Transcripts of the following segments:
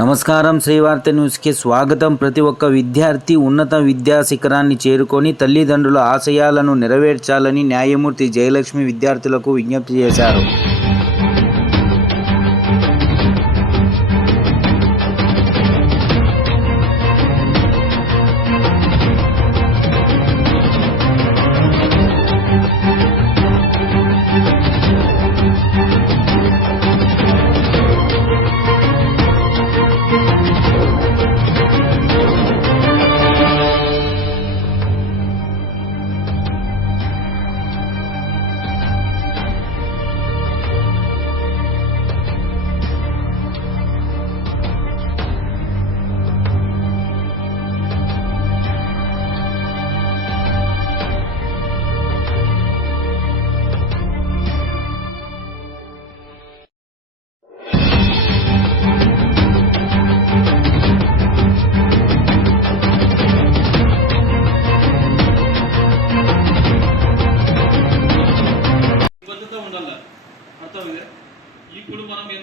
నమస్కారం శ్రీవార్త న్యూస్కి స్వాగతం. ప్రతి ఒక్క విద్యార్థి ఉన్నత విద్యా శిఖరాన్ని చేరుకొని తల్లిదండ్రుల ఆశయాలను నెరవేర్చాలని న్యాయమూర్తి జయలక్ష్మి విద్యార్థులకు విజ్ఞప్తి చేశారు.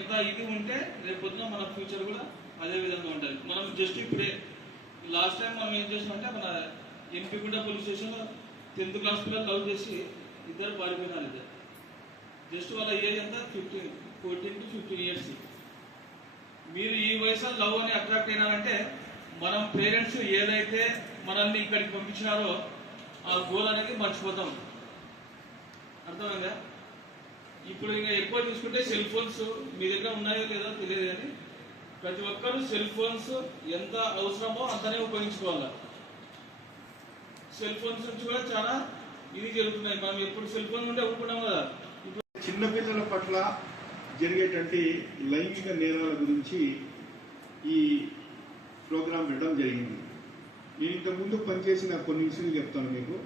ఎంత ఇది ఉంటే రేపొద్దున మన ఫ్యూచర్ కూడా అదే విధంగా ఉంటుంది. మనం జస్ట్ ఇప్పుడే లాస్ట్ టైం మనం ఏం చేసామంటే మన ఎంపీగుండ పోలీస్ స్టేషన్లో టెన్త్ క్లాస్ పిల్లలు లవ్ చేసి ఇద్దరు పారిపోయినారు ఇద్దరు. జస్ట్ వాళ్ళ ఏజ్ ఎంత fifteen fourteen to fifteen years మీరు ఈ వయసులో లవ్ అని అట్రాక్ట్ అయినారంటే మనం పేరెంట్స్ ఏదైతే మనల్ని ఇక్కడికి పంపించినారో ఆ గోల్ అనేది మర్చిపోతాం. అర్థమైందా? ఇప్పుడు ఇంకా ఎక్కువ చూసుకుంటే సెల్ ఫోన్స్ మీ దగ్గర ఉన్నాయో లేదో తెలియదు కానీ ప్రతి ఒక్కరు సెల్ ఫోన్స్ ఎంత అవసరమో అంతనే ఉపయోగించుకోవాలి. సెల్ ఫోన్స్ నుంచి కూడా చాలా ఇది జరుగుతున్నాయి. మనం ఎప్పుడు సెల్ ఫోన్ ఉంటే ఒప్పుకున్నాం కదా. చిన్నపిల్లల పట్ల జరిగేటువంటి లైంగిక నేరాల గురించి ఈ ప్రోగ్రాం పెట్టడం జరిగింది. నేను ఇంతకుముందు పనిచేసిన కొన్ని విషయాలు చెప్తాను మీకు.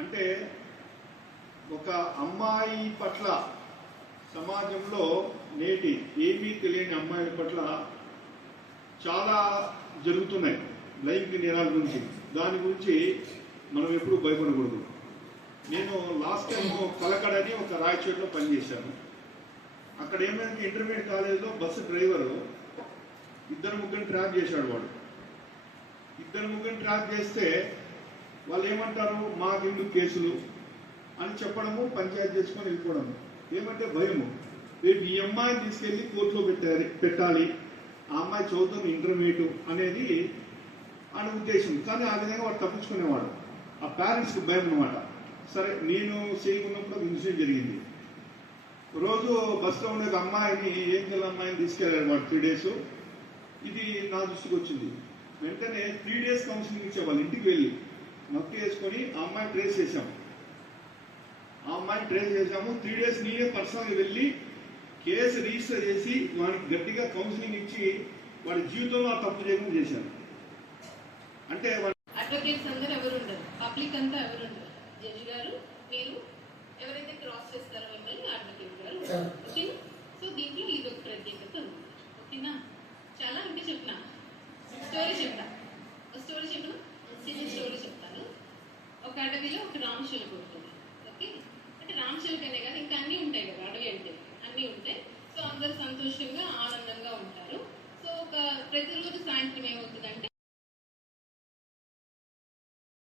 అంటే ఒక అమ్మాయి పట్ల సమాజంలో నేటి ఏమీ తెలియని అమ్మాయిల పట్ల చాలా జరుగుతున్నాయి లైంగిక నేరాల గురించి. దాని గురించి మనం ఎప్పుడూ భయపడకూడదు. నేను లాస్ట్ టైం కలకడ అని ఒక రాయచోట్లో పనిచేశాను. అక్కడ ఏమైంది? ఇంటర్మీడియట్ కాలేజీలో బస్సు డ్రైవరు ఇద్దరు ముగ్గురు ట్రాక్ చేశాడు వాడు. ఇద్దరు ముగ్గురు ట్రాక్ చేస్తే వాళ్ళు ఏమంటారు? మాకెందుకు కేసులు. అని చెప్పడము పంచాయతీ చేసుకొని వెళ్ళిపోవడము. ఏమంటే భయము. రేపు ఈ అమ్మాయిని తీసుకెళ్ళి కోర్టులో పెట్టాలి పెట్టాలి. ఆ అమ్మాయి చదువుతున్న ఇంటర్మీడియట్ అనేది ఆయన ఉద్దేశం. కానీ ఆ విధంగా వాడు తప్పించుకునేవాడు. ఆ పేరెంట్స్కి భయం అనమాట సరే నేను చేయకున్నప్పుడు ఇన్సిడెంట్ జరిగింది. రోజు బస్సులో ఉండే ఒక అమ్మాయిని ఏం చేయాలి అమ్మాయిని తీసుకెళ్ళాడు వాడు త్రీ డేస్ ఇది నా దృష్టికి వచ్చింది. వెంటనే త్రీ డేస్ కౌన్సిలింగ్ ఇచ్చేవాళ్ళు ఇంటికి వెళ్ళి. నొక్కి వేసుకొని ఆ అమ్మాయిని ట్రేస్ చేశాము అమ్మాయిని ట్రేస్ చేశాము. త్రీ డేస్ నేనే పర్సనల్గా వెళ్ళి కేసు రిజిస్టర్ చేసి వాడికి గట్టిగా కౌన్సిలింగ్ ఇచ్చి వాడి జీవితంలో ఆ తప్పు చేయకుండా చేశాను అంటే అడ్వకేట్స్ అందరూ ఎవరు ఉండరు పబ్లిక్ అంతా ఎవరు ఉండరు జడ్జి గారు మీరు ఎవరైతే క్రాస్ చేస్తారో మిమ్మల్ని అడ్వకేట్ గారు. ఓకేనా సో దీంట్లో ఇది ఒక ప్రత్యేకత ఉంది. ఓకేనా చాలా అంటే చెప్పిన. స్టోరీ చెప్తా ఒక స్టోరీ చెప్పిన? చిన్న స్టోరీ చెప్తాను. ఒక అడవిలో ఒక రామశిలకు ఉంటుంది అంటే కదా ఇంకా అన్నీ ఉంటాయి కదా అడవి అంటే. అన్నీ ఉంటాయి. సో అందరు సంతోషంగా ఆనందంగా ఉంటారు. సో ఒక ప్రతిరోజు సాయంత్రం ఏమవుతుందంటే